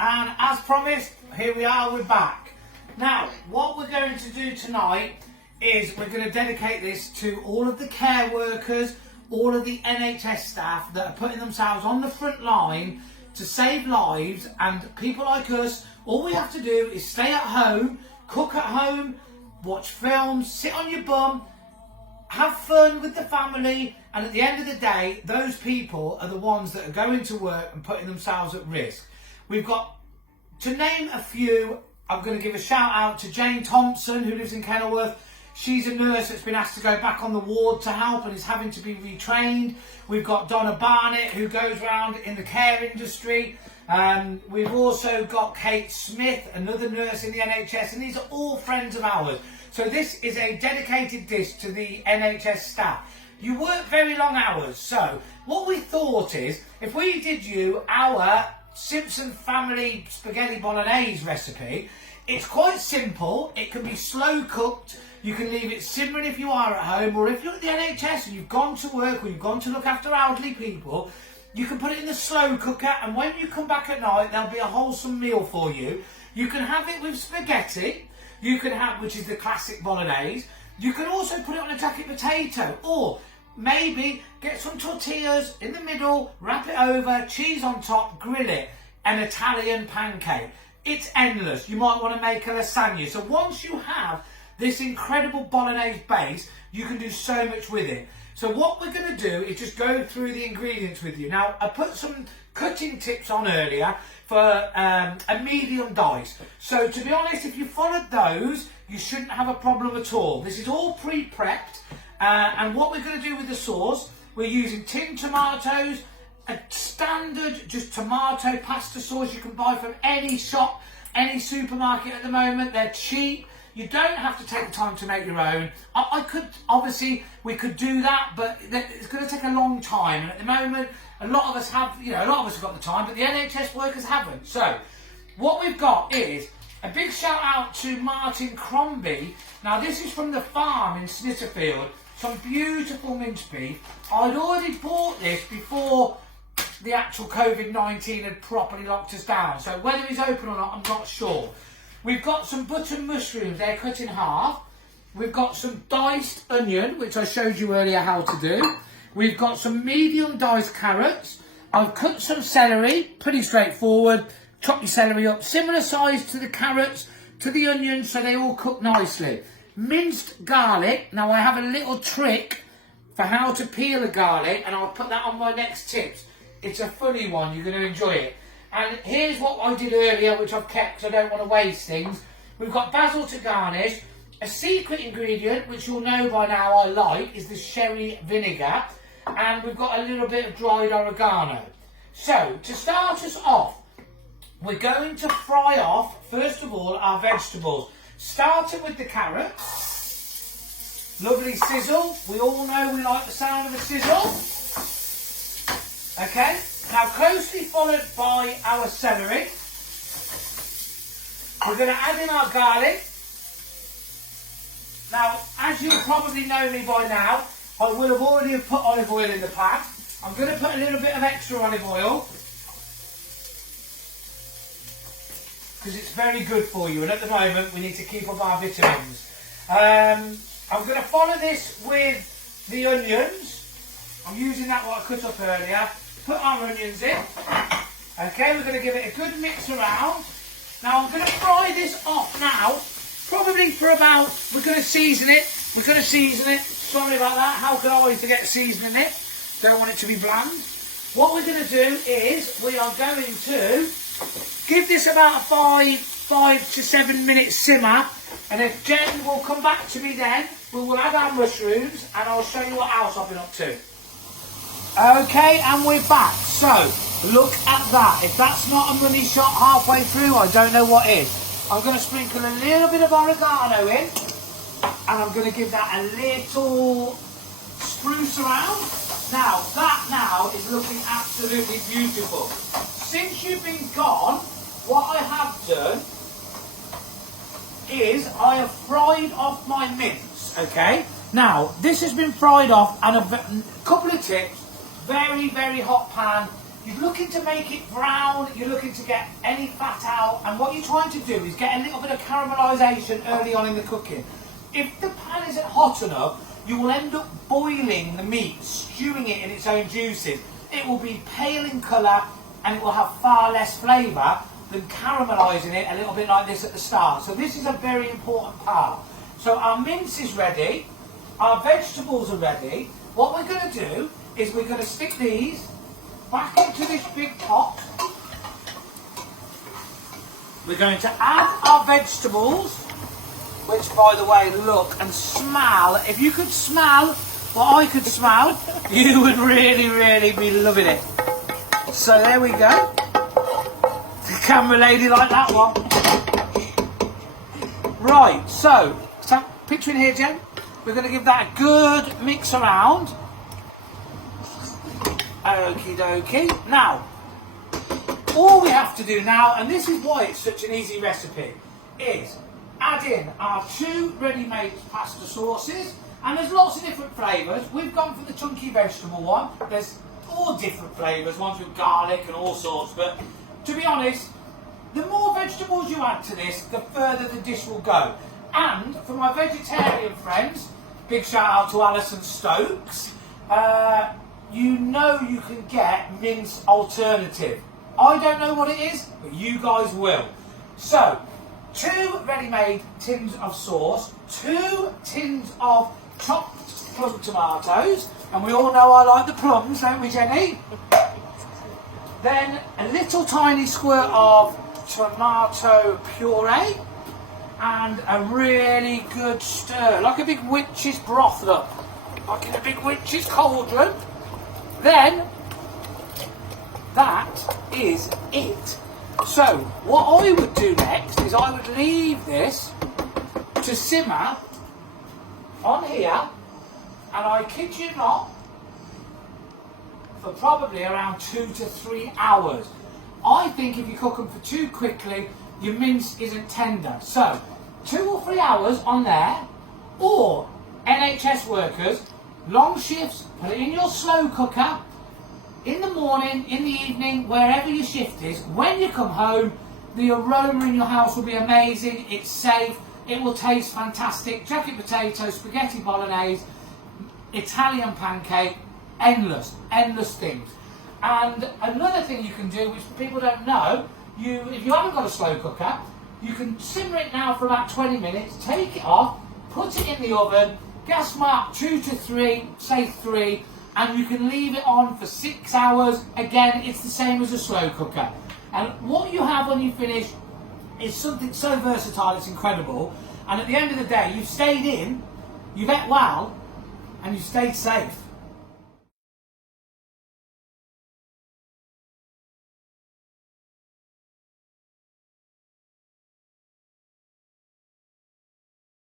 And as promised, here we are, we're back. Now, what we're going to do tonight is we're going to dedicate this to all of the care workers, all of the NHS staff that are putting themselves on the front line to save lives. And people like us, all we have to do is stay at home, cook at home, watch films, sit on your bum, have fun with the family, and at the end of the day, those people are the ones that are going to work and putting themselves at risk. We've got, to name a few, I'm going to give a shout out to Jane Thompson, who lives in Kenilworth. She's a nurse that's been asked to go back on the ward to help and is having to be retrained. We've got Donna Barnett, who goes around in the care industry. We've also got Kate Smith, another nurse in the NHS, and these are all friends of ours. So this is a dedicated dish to the NHS staff. You work very long hours, so what we thought is, if we did you our Simpsons family spaghetti bolognese recipe, it's quite simple, it can be slow cooked, you can leave it simmering if you are at home, or if you're at the NHS and you've gone to work or you've gone to look after elderly people, you can put it in the slow cooker, and when you come back at night, there'll be a wholesome meal for you. You can have it with spaghetti, you can have, which is the classic bolognese. You can also put it on a jacket potato, or maybe get some tortillas in the middle, wrap it over, cheese on top, grill it. An Italian pancake. It's endless. You might want to make a lasagna. So once you have this incredible bolognese base, you can do so much with it. So what we're going to do is just go through the ingredients with you. Now, I put some cutting tips on earlier for a medium dice. So to be honest, if you followed those, you shouldn't have a problem at all. This is all pre-prepped. And what we're going to do with the sauce, we're using tinned tomatoes, a standard just tomato pasta sauce you can buy from any shop, any supermarket at the moment. They're cheap. You don't have to take the time to make your own. I could, obviously, we could do that, but it's going to take a long time. And at the moment, a lot of us have, a lot of us have got the time, but the NHS workers haven't. So, what we've got is a big shout out to Martin Crombie. Now, this is from the farm in Snitterfield. Some beautiful minced beef. I'd already bought this before the actual COVID-19 had properly locked us down. So whether he's open or not, I'm not sure. We've got some button mushrooms, they're cut in half. We've got some diced onion, which I showed you earlier how to do. We've got some medium diced carrots. I've cut some celery, pretty straightforward. Chop your celery up, similar size to the carrots, to the onions, so they all cook nicely. Minced garlic. Now I have a little trick for how to peel a garlic, and I'll put that on my next tips. It's a funny one, you're going to enjoy it. And here's what I did earlier, which I've kept because I don't want to waste things. We've got basil to garnish. A secret ingredient, which you'll know by now I like, is the sherry vinegar. And we've got a little bit of dried oregano. So, to start us off, we're going to fry off, first of all, our vegetables. Starting with the carrots. Lovely sizzle. We all know we like the sound of a sizzle. Okay, now closely followed by our celery. We're going to add in our garlic. Now, as you probably know me by now, I will have already put olive oil in the pan. I'm going to put a little bit of extra olive oil because it's very good for you, and at the moment we need to keep up our vitamins. I'm going to follow this with the onions. I'm using that what I cut up earlier. Put our onions in. Okay, we're going to give it a good mix around. Now I'm going to fry this off now, probably for about, we're going to season it. Sorry about that, how could I forget seasoning it? Don't want it to be bland. What we're going to do is, we are going to give this about a 5 to 7 minute simmer, and if Jen will come back to me then, we will add our mushrooms, and I'll show you what else I've been up to. Okay, and we're back. So, look at that. If that's not a money shot halfway through, I don't know what is. I'm going to sprinkle a little bit of oregano in, and I'm going to give that a little spruce around. Now, that now is looking absolutely beautiful. Since you've been gone, what I have done is I have fried off my mince, okay? Now, this has been fried off, and a couple of tips. Very, very hot pan. You're looking to make it brown, you're looking to get any fat out, and what you're trying to do is get a little bit of caramelisation early on in the cooking. If the pan isn't hot enough, you will end up boiling the meat, stewing it in its own juices. It will be pale in colour and it will have far less flavour than caramelising it a little bit like this at the start. So this is a very important part. So our mince is ready, our vegetables are ready. What we're going to do is we're going to stick these back into this big pot. We're going to add our vegetables, which by the way look and smell, if you could smell what I could smell, you would really be loving it. So there we go. The camera lady like that one. Right, so picture in here, Jen. We're going to give that a good mix around. Okie dokie. Now, all we have to do now, and this is why it's such an easy recipe, is add in our 2 ready-made pasta sauces, and there's lots of different flavours. We've gone for the chunky vegetable one. There's all different flavours, ones with garlic and all sorts, but to be honest, the more vegetables you add to this, the further the dish will go. And for my vegetarian friends, big shout out to Alison Stokes, you know you can get mince alternative. I don't know what it is, but you guys will. So, 2 ready-made tins of sauce, 2 tins of chopped plum tomatoes, and we all know I like the plums, don't we, Jenny? Then a little tiny squirt of tomato puree, and a really good stir, like a big witch's broth, look, like in a big witch's cauldron. Then, that is it. So, what I would do next is I would leave this to simmer on here, and I kid you not, for probably around 2 to 3 hours. I think if you cook them for too quickly, your mince isn't tender. So, 2 or 3 hours on there, or NHS workers, long shifts, put it in your slow cooker, in the morning, in the evening, wherever your shift is. When you come home, the aroma in your house will be amazing, it's safe, it will taste fantastic. Jacket potato, spaghetti bolognese, Italian pancake, endless things. And another thing you can do, which people don't know, if you haven't got a slow cooker, you can simmer it now for about 20 minutes, take it off, put it in the oven, gas mark 2 to 3, say 3, and you can leave it on for 6 hours. Again, it's the same as a slow cooker. And what you have when you finish is something so versatile, it's incredible. And at the end of the day, you've stayed in, you've ate well, and you've stayed safe.